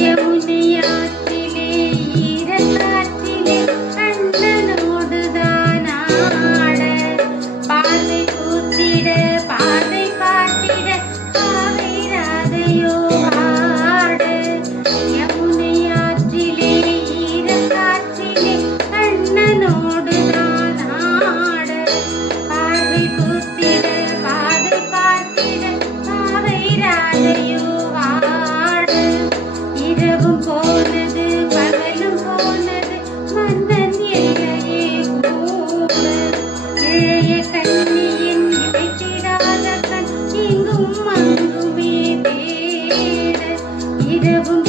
யமுனையாற்றிலே ஈரக்காற்றிலே கண்ணனோடுதான் ஆட பார்வை கூத்திட பாதை பார்த்திட பாவை ராதையோ ஆட யமுனையாற்றிலே ஈரக்காற்றிலே கண்ணனோடுதான் ஆட பார்வை கூத்திட பாதை பார்த்திட பாவை ராதையோ ஆட இரவும் போனது பகலும் போனது மன்னன் எல்லையே கூட இளைய கண்ணியின் இடைத்திடாத கண் இங்கும் அங்குமே தேட இரவும்